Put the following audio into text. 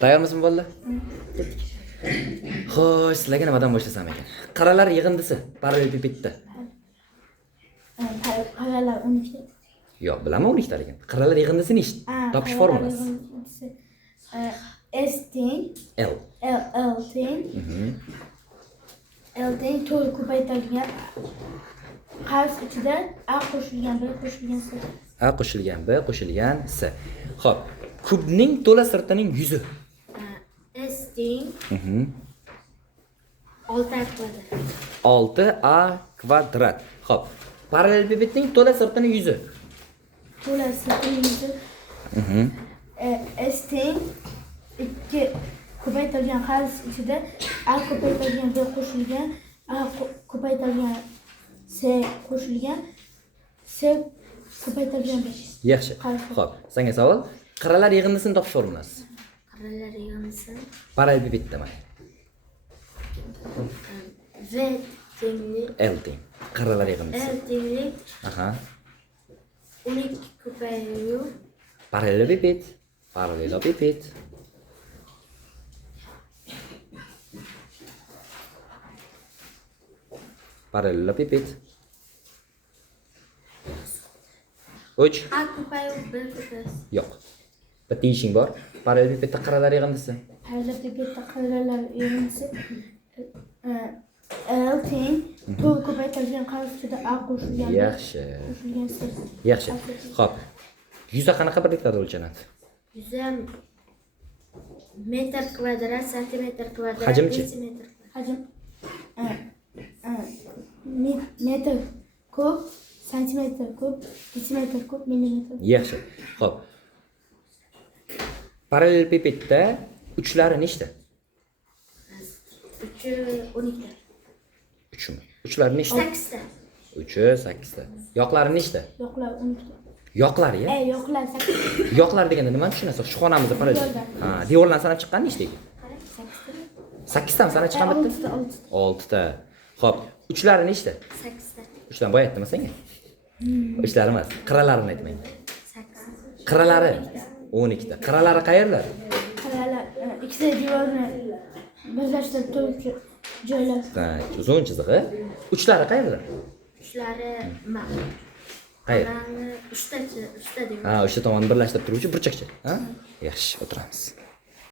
Tayyormisizmi bolalar? Xo'sh, sizlarga nimadan boshlasam ekan? Qaralar yig'indisi parallelepipedda. Qaralar 12. Yo'q, bilaman 12 taligan. Qaralar yig'indisini topish formulasi. S teng L. L teng L teng 4 ko'paytirilgan qavs ichida A qo'shilgan B qo'shilgan S. A qo'shilgan B qo'shilgan S. Xo'p, kubning to'la sirtining yuzi. S teng 6A kvadrat. 6A kvadrat. Xo'p, parallelepipedning to'la sirtining yuzi. To'la sirtining yuzi S teng 2 ko'paytirilgan qavs ichida A ko'paytirilgan B qo'shilgan A ko'paytirilgan S qo'shilgan S ko'paytirilgan B. Yaxshi. Xo'p, senga savol. Qaralar yig'indisini topish formulasi. Qaralar yig'indisi Parallelepipedda mana. V tenglik L teng. Qaralar yig'indisi. L tenglik Aha. 12 ko'payu Parallelepiped. Parallelepiped. Parallelepiped. 3. A ko'payu B ko'payasi. Yo'q. Bitta ishing bor. Parallelepipedda qaralar yig'indisi. Parallelepipedda qaralar yig'indisi L teng 4 ko'paytirilgan qavs ichida A qo'shilgan B Yaxshi. qo'shilgan S. Yaxshi. Xo'p. Yuza qanaqa birliklarda o'lchanadi? Yuzam metr kvadrat, santimetr kvadrat, Hajmchi? desimetr kvadrat. Hajm metr kub, santimetr kub, desimetr kub, millimetr. Yaxshi. Xo'p. Parallelepipedda uchlari nechta? 12 3mi? Uchlari nechta? 8 ta. 3, 8 ta. Yoqlari nechta? Yo'qlar 12 ta. Yoqlari ya? Yo'qlar 8 ta. Yoqlar deganda nimani tushunasiz? Shu xonamizda parallel. Ha, devorlardan sanab chiqqan nechta? 8 tami sanab chiqqan bitta? 6 ta. Xo'p, uchlari nechta? 8 ta. 3 dan boya aytdimmi senga? Uchlari emas, qiralarini aytmang. 8. Qiralari 12 ta. Qiralari qayerlar? Qaralar ikkita devorni birlashtirib turuvchi joylar. Uzun chizig'i. Uchlari qayerlar? Uchlari Qayer? 3ta devor. Ha, o'sha tomonni birlashtirib turuvchi burchakcha. Ha? Yaxshi, o'tiramiz.